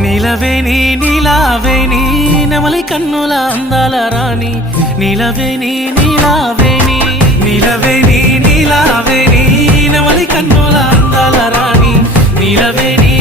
నీలవేణి నీలావేణి నెమలి కన్నుల అందాల రాణి నీలవేణి నీలావేణి నీలవేణి నీలావేణి నెమలి కన్నుల అందాల రాణి నీలవేణి